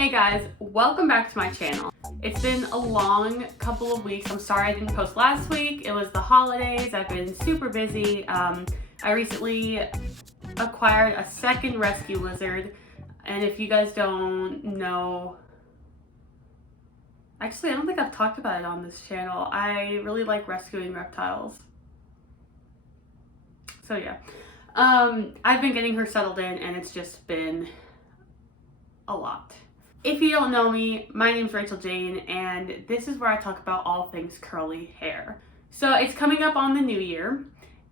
Hey guys, welcome back to my channel. It's been a long couple of weeks. I'm sorry I didn't post last week. It was the holidays. I've been super busy. I recently acquired a second rescue lizard. And if you guys don't know, actually I don't think I've talked about it on this channel. I really like rescuing reptiles. So yeah, I've been getting her settled in and it's just been a lot. If you don't know me, my name's Rachel Jane and this is where I talk about all things curly hair. So it's coming up on the new year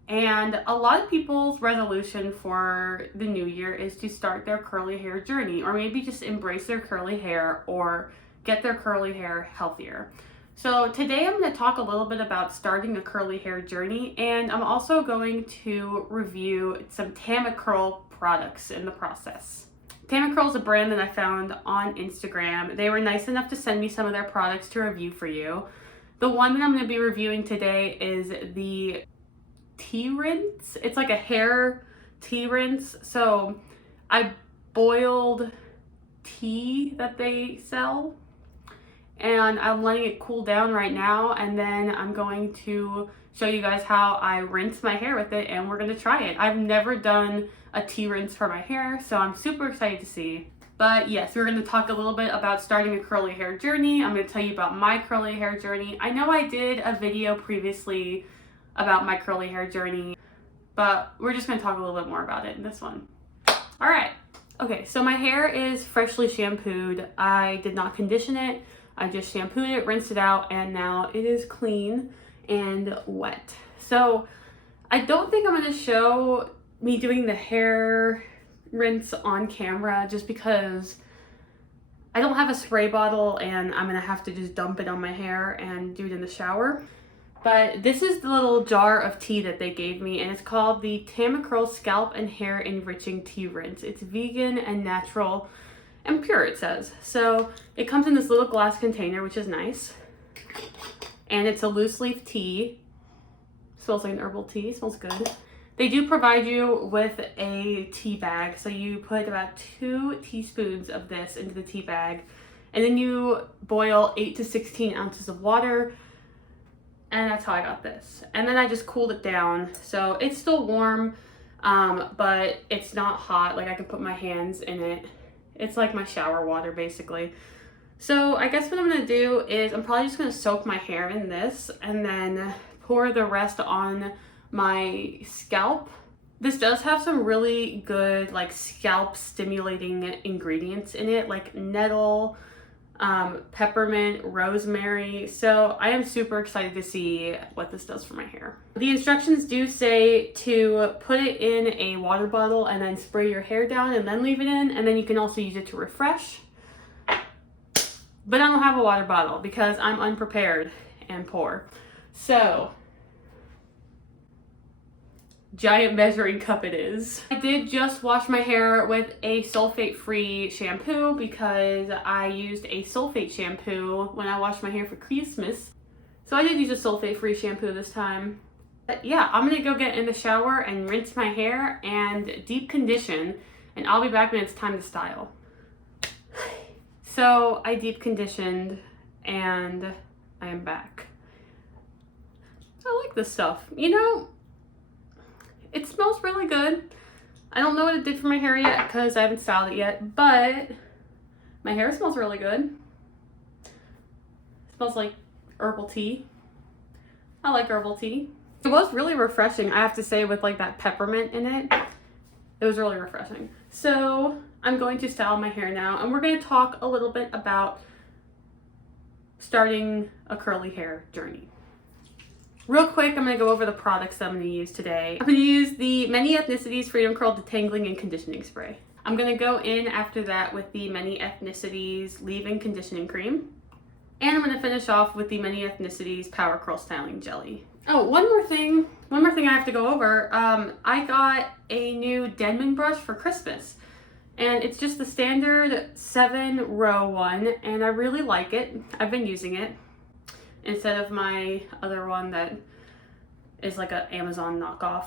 and a lot of people's resolution for the new year is to start their curly hair journey, or maybe just embrace their curly hair or get their curly hair healthier. So today I'm going to talk a little bit about starting a curly hair journey, and I'm also going to review some TamaKurl products in the process. TamaKurl is a brand that I found on Instagram. They were nice enough to send me some of their products to review for you. The one that I'm going to be reviewing today is the tea rinse. It's like a hair tea rinse. So I boiled tea that they sell and I'm letting it cool down right now, and then I'm going to show you guys how I rinse my hair with it, and we're going to try it. I've never done a tea rinse for my hair, so I'm super excited to see. But yes, we're going to talk a little bit about starting a curly hair journey. I'm going to tell you about my curly hair journey. I know I did a video previously about my curly hair journey, but we're just going to talk a little bit more about it in this one. All right. Okay, so my hair is freshly shampooed. I did not condition it. I just shampooed it, rinsed it out, and now it is clean and wet. So I don't think I'm going to show me doing the hair rinse on camera just because I don't have a spray bottle and I'm going to have to just dump it on my hair and do it in the shower. But this is the little jar of tea that they gave me, and it's called the TamaKurl Scalp and Hair Enriching Tea Rinse. It's vegan and natural and pure, it says. So it comes in this little glass container, which is nice. And it's a loose leaf tea. Smells like an herbal tea, smells good. They do provide you with a tea bag. So you put about 2 teaspoons of this into the tea bag. And then you boil 8 to 16 ounces of water. And that's how I got this. And then I just cooled it down. So it's still warm, but it's not hot. Like I can put my hands in it. It's like my shower water, basically. So I guess what I'm going to do is I'm probably just going to soak my hair in this and then pour the rest on my scalp. This does have some really good like scalp stimulating ingredients in it, like nettle, peppermint, rosemary. So I am super excited to see what this does for my hair. The instructions do say to put it in a water bottle and then spray your hair down and then leave it in, and then you can also use it to refresh. But I don't have a water bottle because I'm unprepared and poor. So giant measuring cup it is. I did just wash my hair with a sulfate-free shampoo because I used a sulfate shampoo when I washed my hair for Christmas. So I did use a sulfate-free shampoo this time. But yeah, I'm gonna go get in the shower and rinse my hair and deep condition, and I'll be back when it's time to style. So I deep conditioned and I am back. I like this stuff. You know, it smells really good. I don't know what it did for my hair yet because I haven't styled it yet, but my hair smells really good. It smells like herbal tea. I like herbal tea. It was really refreshing, I have to say, with like that peppermint in it. It was really refreshing. So I'm going to style my hair now, and we're going to talk a little bit about starting a curly hair journey. Real quick, I'm going to go over the products that I'm going to use today. I'm going to use the Many Ethnicities Freedom Curl Detangling and Conditioning Spray. I'm going to go in after that with the Many Ethnicities Leave-In Conditioning Cream. And I'm going to finish off with the Many Ethnicities Power Curl Styling Jelly. Oh, one more thing I have to go over. I got a new Denman brush for Christmas. And it's just the standard 7-row one, and I really like it. I've been using it instead of my other one that is like an Amazon knockoff.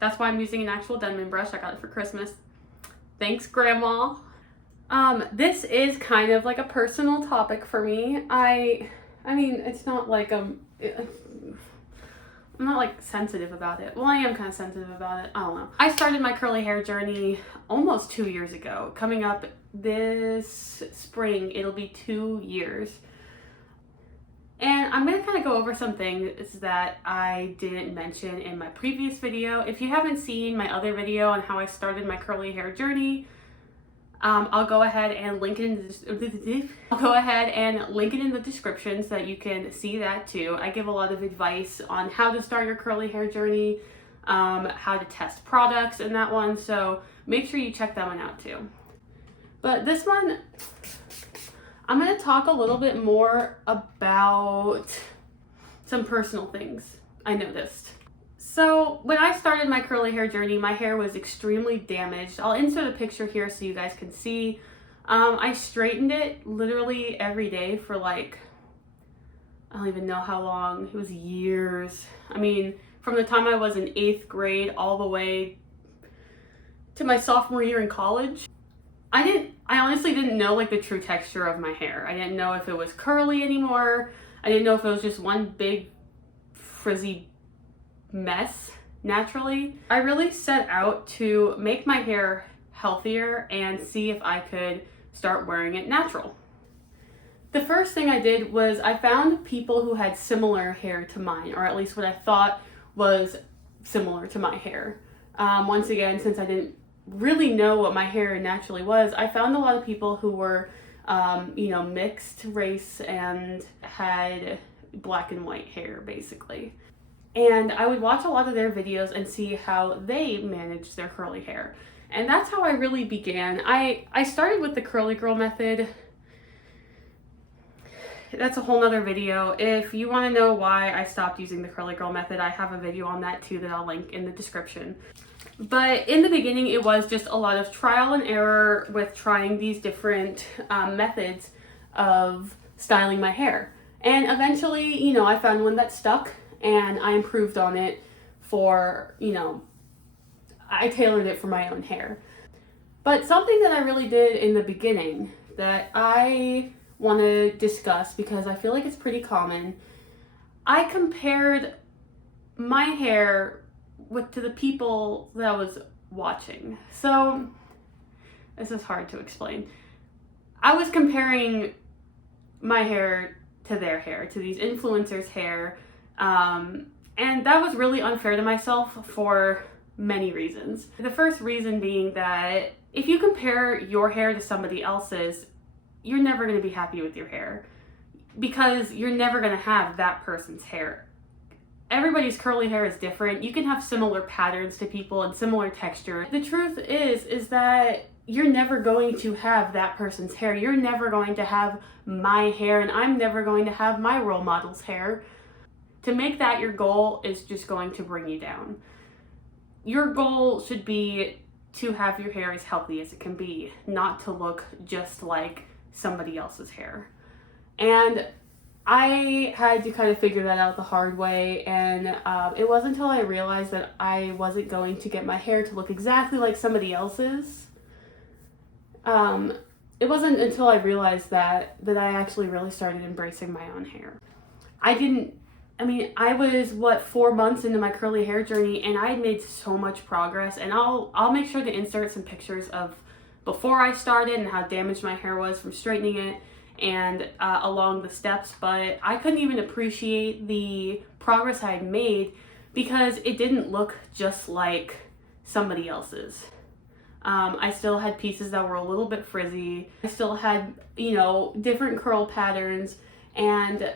That's why I'm using an actual Denman brush. I got it for Christmas. Thanks, Grandma. This is kind of like a personal topic for me. I mean, it's not like I'm not like sensitive about it. Well, I am kind of sensitive about it. I don't know. I started my curly hair journey almost 2 years ago. Coming up this spring, it'll be 2 years. And I'm going to kind of go over some things that I didn't mention in my previous video. If you haven't seen my other video on how I started my curly hair journey, I'll go ahead and link it in the description so that you can see that too. I give a lot of advice on how to start your curly hair journey, how to test products in that one, so make sure you check that one out too. But this one, I'm going to talk a little bit more about some personal things I noticed. So when I started my curly hair journey, my hair was extremely damaged. I'll insert a picture here so you guys can see. I straightened it literally every day for like, I don't even know how long. It was years. I mean, from the time I was in 8th grade all the way to my sophomore year in college. I honestly didn't know like the true texture of my hair. I didn't know if it was curly anymore. I didn't know if it was just one big frizzy mess naturally. I really set out to make my hair healthier and see if I could start wearing it natural. The first thing I did was I found people who had similar hair to mine, or at least what I thought was similar to my hair. Once again, since I didn't really know what my hair naturally was, I found a lot of people who were mixed race and had black and white hair basically. And I would watch a lot of their videos and see how they managed their curly hair. And that's how I really began. I started with the curly girl method. That's a whole nother video. If you want to know why I stopped using the curly girl method, I have a video on that too that I'll link in the description. But in the beginning, it was just a lot of trial and error with trying these different methods of styling my hair. And eventually, I found one that stuck. And I improved on it for, I tailored it for my own hair. But something that I really did in the beginning that I want to discuss because I feel like it's pretty common, I compared my hair to the people that I was watching. So, this is hard to explain. I was comparing my hair to their hair, to these influencers' hair. And that was really unfair to myself for many reasons. The first reason being that if you compare your hair to somebody else's, you're never going to be happy with your hair because you're never going to have that person's hair. Everybody's curly hair is different. You can have similar patterns to people and similar texture. The truth is that you're never going to have that person's hair. You're never going to have my hair, and I'm never going to have my role model's hair. To make that your goal is just going to bring you down. Your goal should be to have your hair as healthy as it can be, not to look just like somebody else's hair. And I had to kind of figure that out the hard way, and it wasn't until I realized that I wasn't going to get my hair to look exactly like somebody else's. It wasn't until I realized that I actually really started embracing my own hair. I was 4 months into my curly hair journey, and I had made so much progress, and I'll make sure to insert some pictures of before I started and how damaged my hair was from straightening it and along the steps, but I couldn't even appreciate the progress I had made because it didn't look just like somebody else's. I still had pieces that were a little bit frizzy. I still had, different curl patterns, and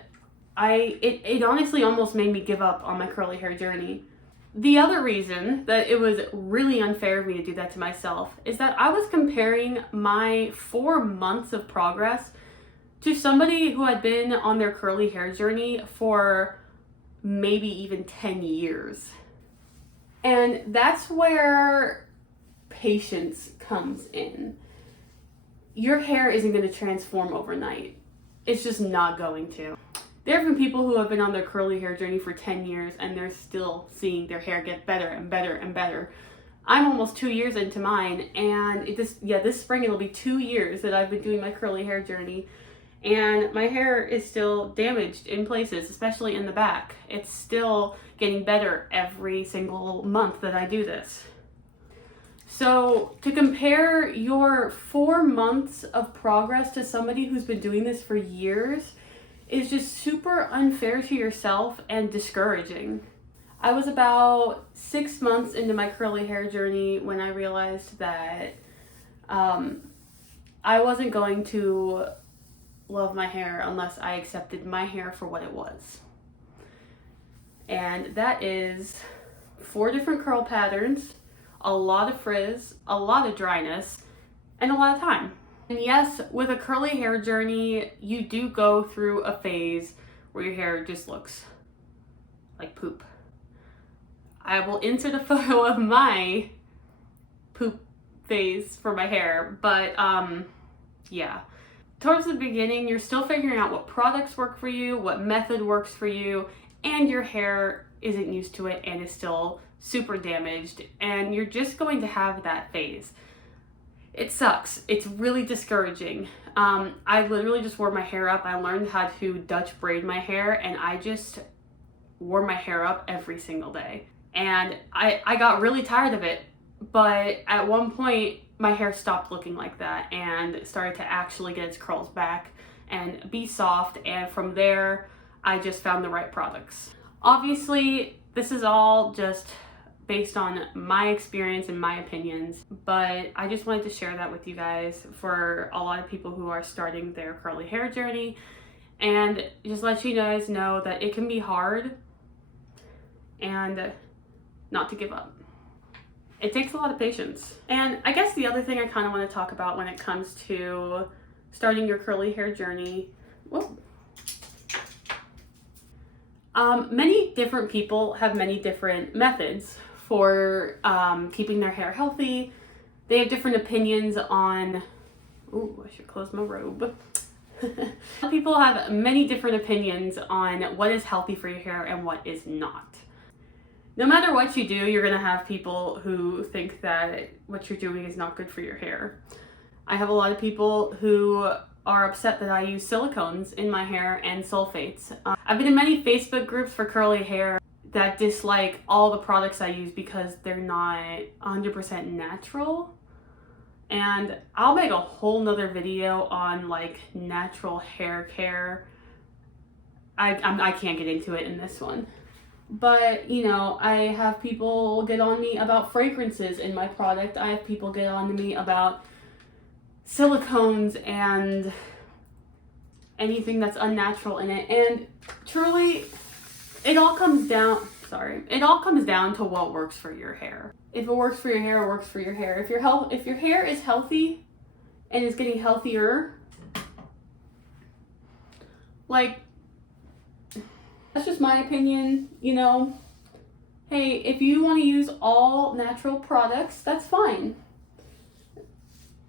it honestly almost made me give up on my curly hair journey. The other reason that it was really unfair of me to do that to myself is that I was comparing my 4 months of progress to somebody who had been on their curly hair journey for maybe even 10 years. And that's where patience comes in. Your hair isn't going to transform overnight. It's just not going to. There have been people who have been on their curly hair journey for 10 years and they're still seeing their hair get better and better and better. I'm almost 2 years into mine, and this spring it'll be 2 years that I've been doing my curly hair journey, and my hair is still damaged in places, especially in the back. It's still getting better every single month that I do this. So to compare your 4 months of progress to somebody who's been doing this for years is just super unfair to yourself and discouraging. I was about 6 months into my curly hair journey when I realized that I wasn't going to love my hair unless I accepted my hair for what it was. And that is 4 different curl patterns, a lot of frizz, a lot of dryness, and a lot of time. And yes, with a curly hair journey, you do go through a phase where your hair just looks like poop. I will insert a photo of my poop phase for my hair, but yeah. Towards the beginning, you're still figuring out what products work for you, what method works for you, and your hair isn't used to it and is still super damaged, and you're just going to have that phase. It sucks. It's really discouraging. I literally just wore my hair up. I learned how to Dutch braid my hair, and I just wore my hair up every single day. And I got really tired of it, but at one point my hair stopped looking like that and started to actually get its curls back and be soft, and from there I just found the right products. Obviously, this is all just based on my experience and my opinions, but I just wanted to share that with you guys for a lot of people who are starting their curly hair journey, and just let you guys know that it can be hard and not to give up. It takes a lot of patience. And I guess the other thing I kind of want to talk about when it comes to starting your curly hair journey, many different people have many different methods for keeping their hair healthy. They have different opinions on, ooh, I should close my robe. People have many different opinions on what is healthy for your hair and what is not. No matter what you do, you're gonna have people who think that what you're doing is not good for your hair. I have a lot of people who are upset that I use silicones in my hair and sulfates. I've been in many Facebook groups for curly hair that dislike all the products I use because they're not 100% natural. And I'll make a whole nother video on like natural hair care. I can't get into it in this one. But, you know, I have people get on me about fragrances in my product. I have people get on to me about silicones and anything that's unnatural in it. And truly, it all comes down to what works for your hair. If it works for your hair, it works for your hair. If your hair is healthy and is getting healthier, like, that's just my opinion, you know. Hey, if you want to use all natural products, that's fine.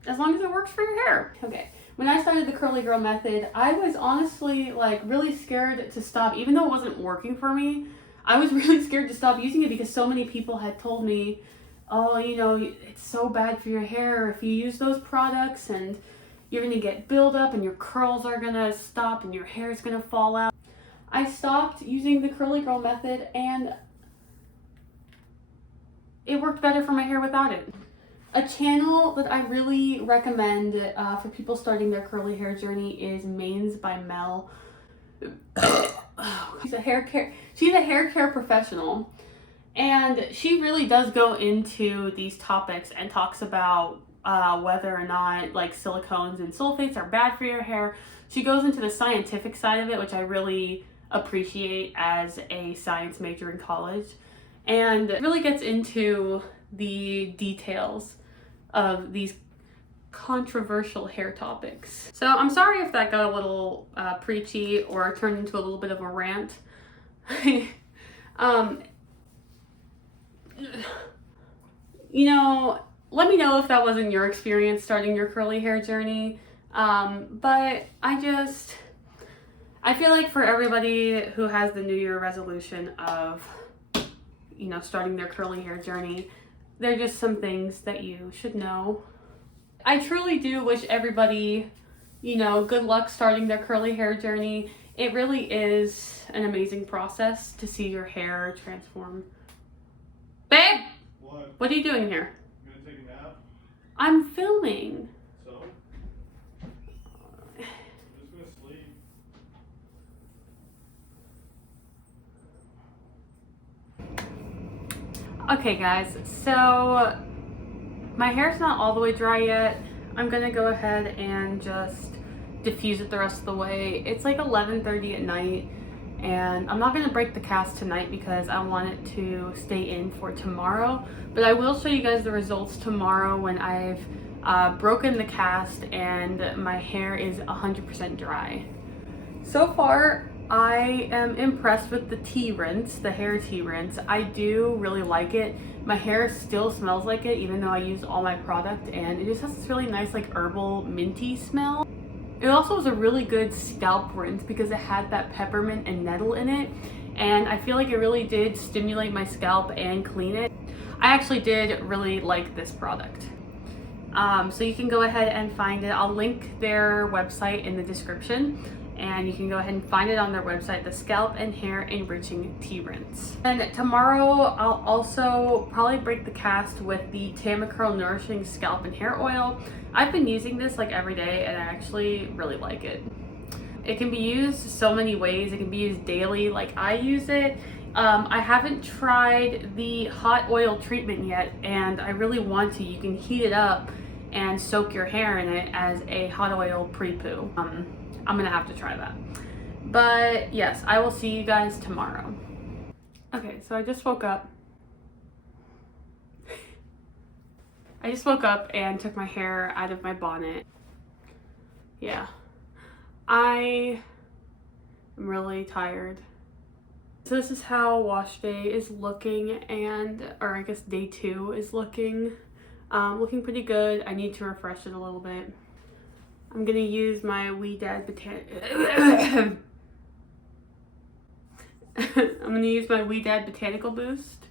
As long as it works for your hair. Okay, when I started the curly girl method, I was honestly like really scared to stop. Even though it wasn't working for me, I was really scared to stop using it because so many people had told me, oh, you know, it's so bad for your hair if you use those products, and you're gonna get buildup and your curls are gonna stop and your hair is gonna fall out. I stopped using the curly girl method and it worked better for my hair without it. A channel that I really recommend for people starting their curly hair journey is Mains by Mel. She's a hair care professional, and she really does go into these topics and talks about whether or not like silicones and sulfates are bad for your hair. She goes into the scientific side of it, which I really appreciate as a science major in college, and really gets into the details of these controversial hair topics. So I'm sorry if that got a little preachy or turned into a little bit of a rant. You know, let me know if that wasn't your experience starting your curly hair journey. But I feel like for everybody who has the New Year resolution of, you know, starting their curly hair journey, they're just some things that you should know. I truly do wish everybody, you know, good luck starting their curly hair journey. It really is an amazing process to see your hair transform. Babe! What are you doing here? You gonna take a nap? I'm filming. So? I'm just gonna sleep. Okay guys, so my hair's not all the way dry yet. I'm gonna go ahead and just diffuse it the rest of the way. It's like 11:30 at night, and I'm not gonna break the cast tonight because I want it to stay in for tomorrow, but I will show you guys the results tomorrow when I've broken the cast and my hair is 100% dry. So far, I am impressed with the tea rinse, the hair tea rinse. I do really like it. My hair still smells like it even though I use all my product, and it just has this really nice like herbal minty smell. It also was a really good scalp rinse because it had that peppermint and nettle in it, and I feel like it really did stimulate my scalp and clean it. I actually did really like this product. So you can go ahead and find it. I'll link their website in the description, and you can go ahead and find it on their website, the Scalp and Hair Enriching Tea Rinse. And tomorrow I'll also probably break the cast with the TamaKurl Nourishing Scalp and Hair Oil. I've been using this like every day and I actually really like it. It can be used so many ways. It can be used daily like I use it. I haven't tried the hot oil treatment yet, and I really want to. You can heat it up and soak your hair in it as a hot oil pre-poo. I'm gonna have to try that. But yes, I will see you guys tomorrow. Okay, so I just woke up. I just woke up and took my hair out of my bonnet. Yeah. I am really tired. So this is how wash day is looking, or I guess day 2 is looking. Looking pretty good. I need to refresh it a little bit. I'm gonna use my I'm gonna use my Wee Dad Botanical Boost.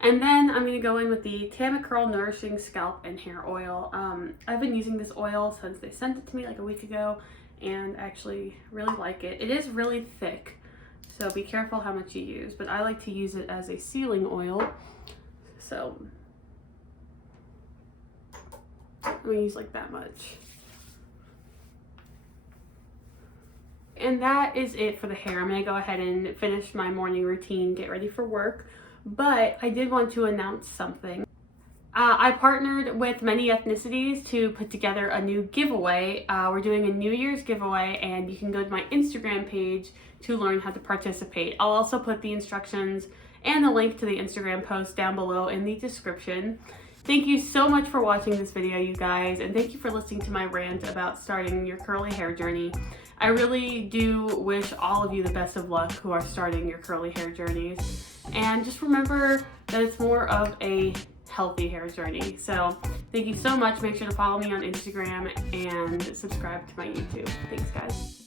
And then I'm gonna go in with the TamaKurl Nourishing Scalp and Hair Oil. I've been using this oil since they sent it to me like a week ago, and I actually really like it. It is really thick, so be careful how much you use, but I like to use it as a sealing oil. So I'm gonna use like that much. And that is it for the hair. I'm gonna go ahead and finish my morning routine, get ready for work. But I did want to announce something. I partnered with Many Ethnicities to put together a new giveaway. We're doing a New Year's giveaway, and you can go to my Instagram page to learn how to participate. I'll also put the instructions and the link to the Instagram post down below in the description. Thank you so much for watching this video, you guys, and thank you for listening to my rant about starting your curly hair journey. I really do wish all of you the best of luck who are starting your curly hair journeys. And just remember that it's more of a healthy hair journey. So thank you so much. Make sure to follow me on Instagram and subscribe to my YouTube. Thanks, guys.